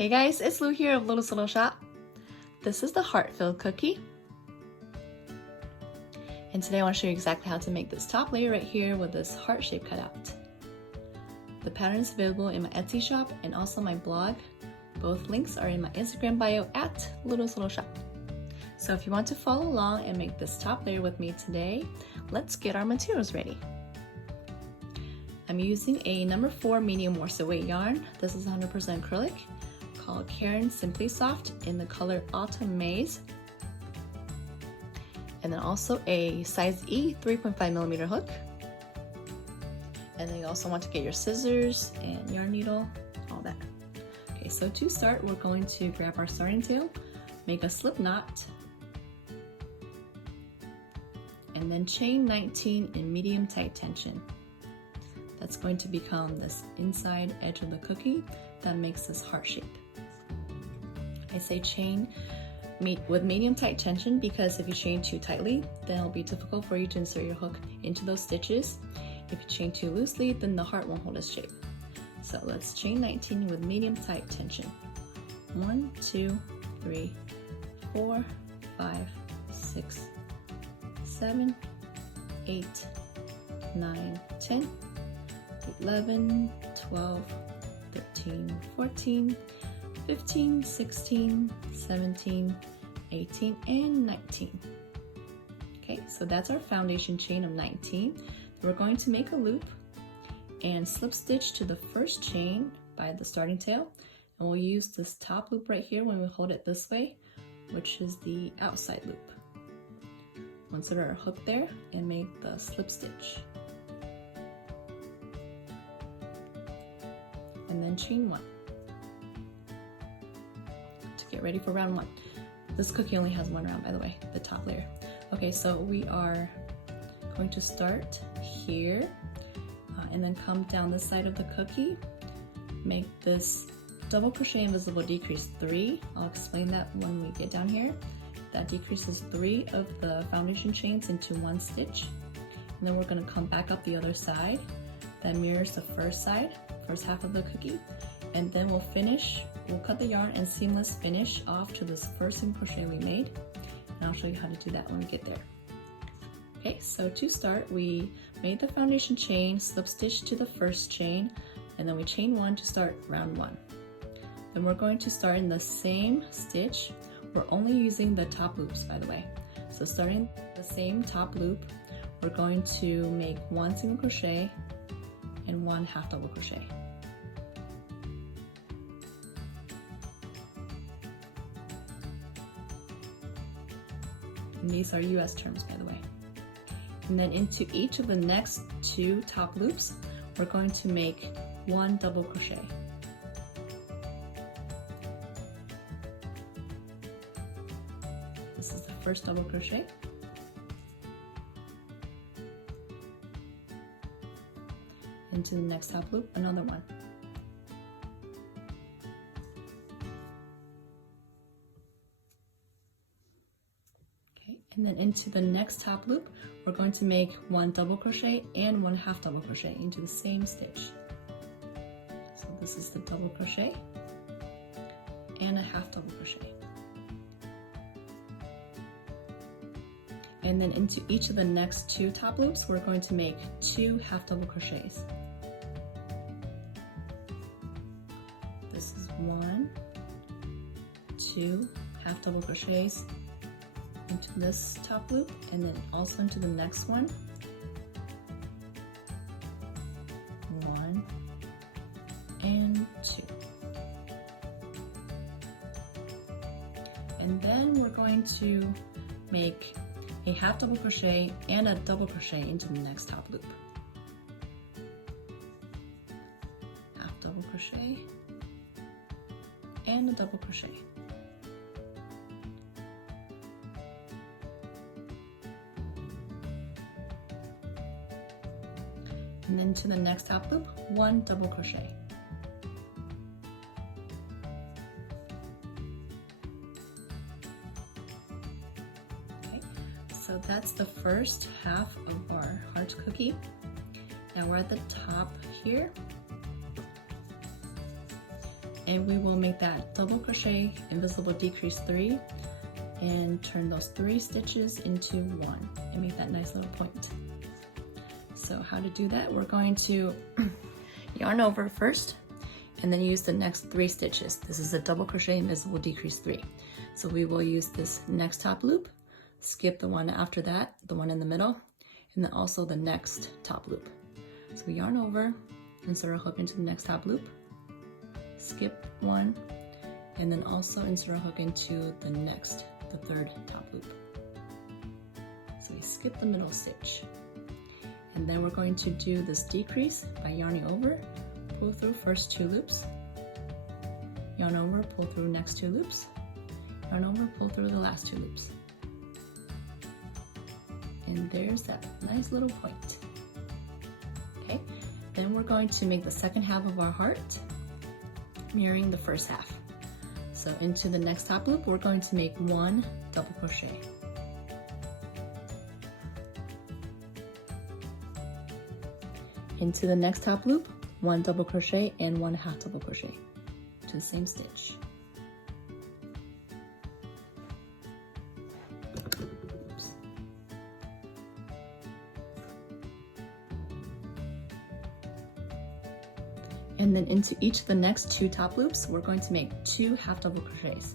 Hey guys, it's Lou here of Luluslittleshop. This is the heart-filled cookie. And today I want to show you exactly how to make this top layer right here with this heart shape cut out. The pattern is available in my Etsy shop and also my blog. Both links are in my Instagram bio at Luluslittleshop. So if you want to follow along and make this top layer with me today, let's get our materials ready. I'm using a number 4 medium worsted weight yarn. This is 100% acrylic, called Karen Simply Soft in the color Autumn Maize. And then also a size E 3.5mm hook. And then you also want to get your scissors and yarn needle, all that. Okay, so to start, we're going to grab our starting tail, make a slip knot, and then chain 19 in medium tight tension. That's going to become this inside edge of the cookie that makes this heart shape. I say chain with medium tight tension because if you chain too tightly, then it'll be difficult for you to insert your hook into those stitches. If you chain too loosely, then the heart won't hold its shape. So let's chain 19 with medium tight tension. 1, 2, 3, 4, 5, 6, 7, 8, 9, 10, 11, 12, 13, 14, 15, 16, 17, 18, and 19. Okay, so that's our foundation chain of 19. We're going to make a loop and slip stitch to the first chain by the starting tail, and we'll use this top loop right here when we hold it this way, which is the outside loop. Insert our hook there and make the slip stitch. And then chain 1 to get ready for round 1. This cookie only has 1 round, by the way, the top layer. Okay, so we are going to start here and then come down this side of the cookie, make this double crochet invisible decrease 3. I'll explain that when we get down here. That decreases 3 of the foundation chains into 1 stitch. And then we're going to come back up the other side that mirrors the first side, first half of the cookie, and then we'll cut the yarn and seamless finish off to this first single crochet we made, and I'll show you how to do that when we get there. Okay, so to start, we made the foundation chain, slip stitch to the first chain, and then we chain 1 to start round 1. Then we're going to start in the same stitch. We're only using the top loops, by the way. So starting the same top loop, we're going to make 1 single crochet and 1 half double crochet. And these are US terms, by the way. And then into each of the next 2 top loops, we're going to make 1 double crochet. This is the first double crochet. Into the next top loop, another 1. Okay, and then into the next top loop, we're going to make 1 double crochet and 1 half double crochet into the same stitch. So this is the double crochet and a half double crochet. And then into each of the next 2 top loops, we're going to make 2 half double crochets. This is 1, 2 half double crochets into this top loop, and then also into the next one. 1 and 2. And then we're going to make a half double crochet and a double crochet into the next top loop. Half double crochet and a double crochet. And then to the next top loop, 1 double crochet. So that's the first half of our heart cookie. Now we're at the top here, and we will make that double crochet invisible decrease 3 and turn those 3 stitches into 1 and make that nice little point. So how to do that, we're going to yarn over first and then use the next 3 stitches. This is a double crochet invisible decrease 3. So we will use this next top loop, skip the one after that, the one in the middle, and then also the next top loop. So we yarn over, insert our hook into the next top loop, skip one, and then also insert our hook into the third top loop. So we skip the middle stitch. And then we're going to do this decrease by yarning over, pull through first 2 loops, yarn over, pull through next 2 loops, yarn over, pull through the last 2 loops. And there's that nice little point. Okay, then we're going to make the second half of our heart, mirroring the first half. So into the next top loop, we're going to make 1 double crochet. Into the next top loop, 1 double crochet and 1 half double crochet to the same stitch. Oops. And then into each of the next 2 top loops, we're going to make 2 half double crochets.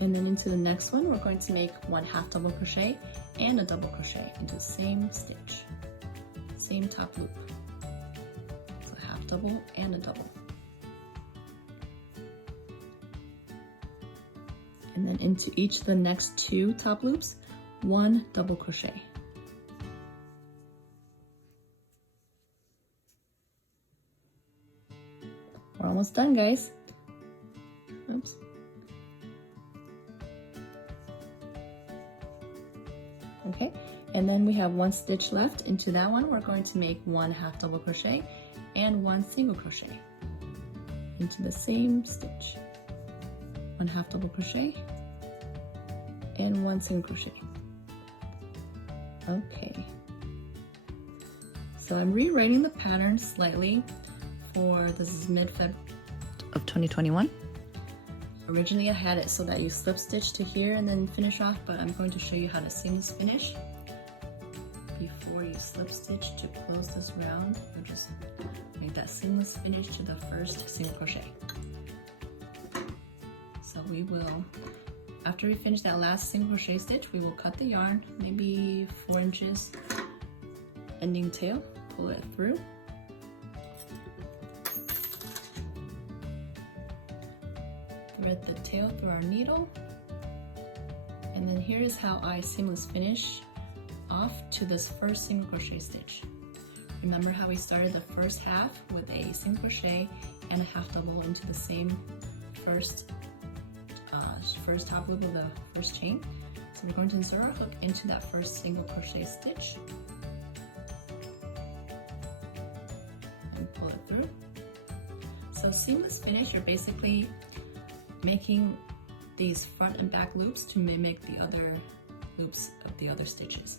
And then into the next one, we're going to make 1 half double crochet and a double crochet into the same stitch, same top loop. So half double and a double. And then into each of the next 2 top loops, 1 double crochet. We're almost done, guys. Oops. Okay, and then we have 1 stitch left. Into that one, we're going to make 1 half double crochet and 1 single crochet into the same stitch. 1 half double crochet and 1 single crochet. Okay, so I'm rewriting the pattern slightly for this is mid-Feb of 2021. Originally I had it so that you slip stitch to here and then finish off, but I'm going to show you how to seamless finish. Before you slip stitch to close this round, you'll just make that seamless finish to the first single crochet. So we will, after we finish that last single crochet stitch, we will cut the yarn, maybe 4 inches, ending tail, pull it through. Thread the tail through our needle, and then here is how I seamless finish off to this first single crochet stitch. Remember how we started the first half with a single crochet and a half double into the same first top loop of the first chain. So we're going to insert our hook into that first single crochet stitch and pull it through. So seamless finish, you're basically making these front and back loops to mimic the other loops of the other stitches.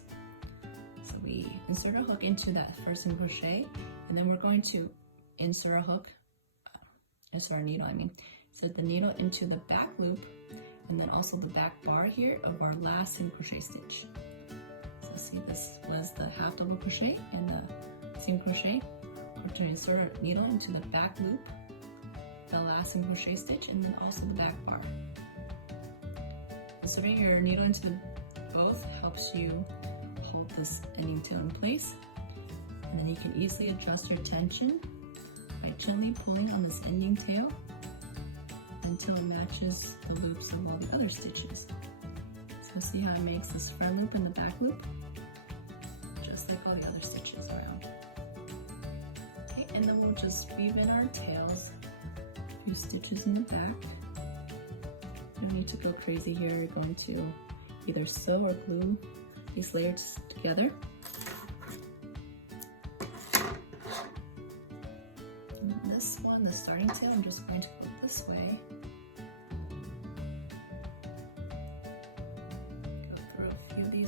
So we insert our hook into that first single crochet, and then we're going to insert our needle, insert the needle into the back loop, and then also the back bar here of our last single crochet stitch. So see, this was the half double crochet and the single crochet. We're going to insert our needle into the back loop, the last single crochet stitch, and then also the back bar. Inserting your needle into both helps you hold this ending tail in place, and then you can easily adjust your tension by gently pulling on this ending tail until it matches the loops of all the other stitches. So see how it makes this front loop and the back loop, just like all the other stitches around. Okay, and then we'll just weave in our tails. A few stitches in the back. You don't need to go crazy here. You're going to either sew or glue these layers together. And this one, the starting tail, I'm just going to go this way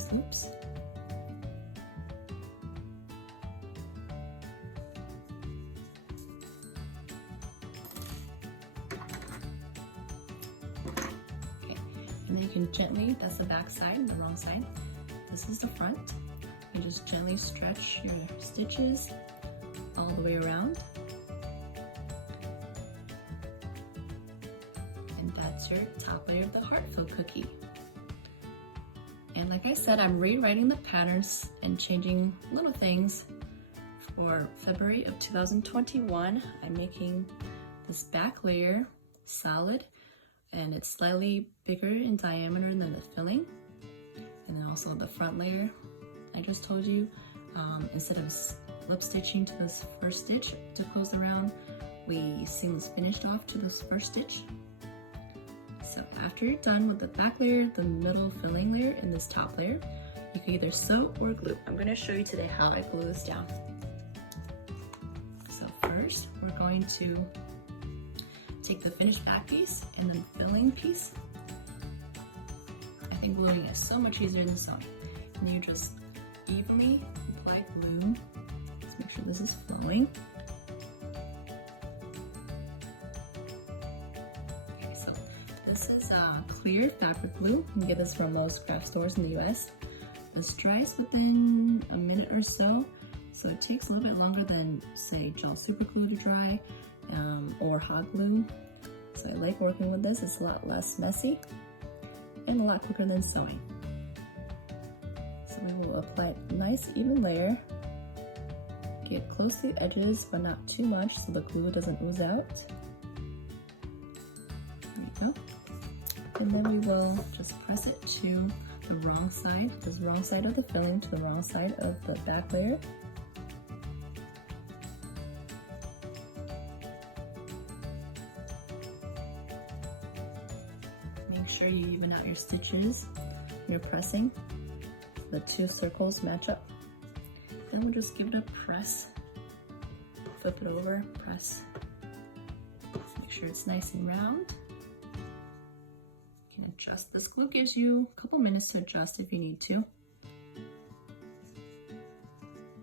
these loops. Okay, and then you can gently, that's the back side and the wrong side. This is the front. You just gently stretch your stitches all the way around. And that's your top layer of the heart-filled cookie. And like I said, I'm rewriting the patterns and changing little things. For February of 2021, I'm making this back layer solid, and it's slightly bigger in diameter than the filling. And then also the front layer, I just told you, instead of slip stitching to this first stitch to close the round, we seamless finished off to this first stitch. So after you're done with the back layer, the middle filling layer, and this top layer, you can either sew or glue. I'm going to show you today how I glue this down. So first, we're going to take the finished back piece and then filling piece. I think gluing is so much easier than sewing. And you just evenly apply glue. Let's make sure this is flowing. This is clear fabric glue. You can get this from most craft stores in the US. This dries within a minute or so, so it takes a little bit longer than, say, gel super glue to dry or hot glue. So I like working with this. It's a lot less messy and a lot quicker than sewing. So we will apply a nice even layer. Get close to the edges, but not too much so the glue doesn't ooze out. There you go. And then we will just press it to the wrong side, this wrong side of the filling to the wrong side of the back layer. Make sure you even out your stitches when you're pressing. The two circles match up. Then we'll just give it a press. Flip it over, press. Make sure it's nice and round. You can adjust. This glue gives you a couple minutes to adjust if you need to.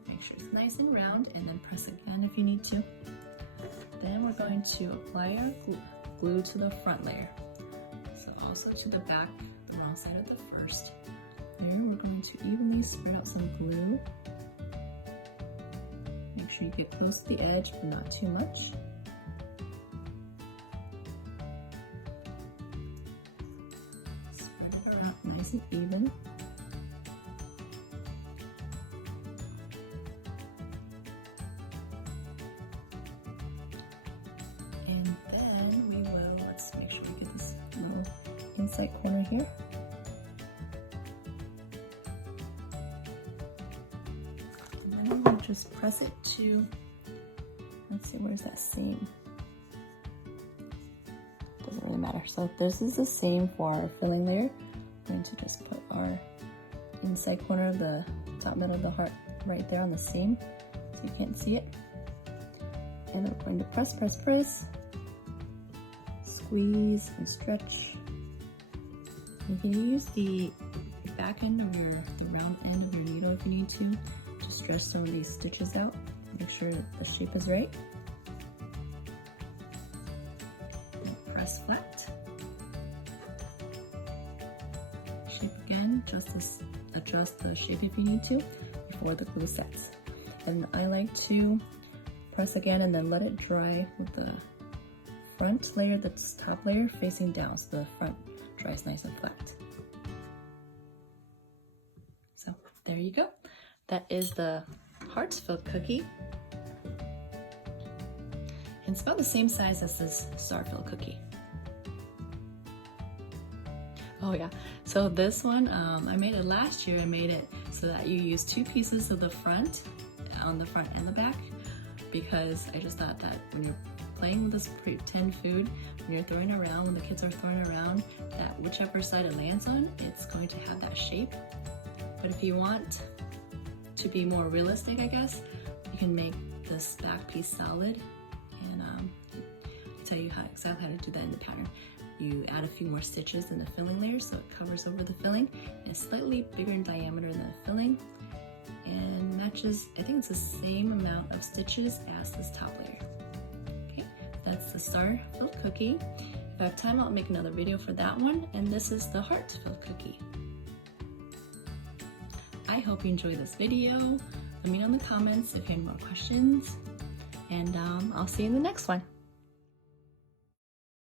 Make sure it's nice and round and then press again if you need to. Then we're going to apply our glue to the front layer. So also to the back, the wrong side of the first. There we're going to evenly spread out some glue. Make sure you get close to the edge, but not too much. Spread it around nice and even. And then we will, let's make sure we get this little inside corner here. Just press it to, let's see, where's that seam? Doesn't really matter. So this is the same for our filling layer. We're going to just put our inside corner of the top middle of the heart right there on the seam so you can't see it. And I'm going to press, press, press, squeeze and stretch. You can use the back end of the round end of your needle if you need to stretch some of these stitches out. Make sure the shape is right. And press flat. Shape again, just adjust the shape if you need to before the glue sets. And I like to press again and then let it dry with the front layer, the top layer facing down so the front dries nice and flat. So there you go. That is the heart-filled cookie. And it's about the same size as this star-filled cookie. Oh yeah, so this one, I made it last year. I made it so that you use two pieces of the front, on the front and the back, because I just thought that when you're playing with this pretend food, when you're throwing it around, when the kids are throwing it around, that whichever side it lands on, it's going to have that shape. But if you want to be more realistic, I guess, you can make this back piece solid, and I'll tell you exactly how to do that in the pattern. you add a few more stitches in the filling layer so it covers over the filling, and it's slightly bigger in diameter than the filling and matches, I think it's the same amount of stitches as this top layer. Okay, that's the star-filled cookie. If I have time, I'll make another video for that one, and this is the heart-filled cookie. I hope you enjoyed this video. Let me know in the comments if you have any more questions, and I'll see you in the next one.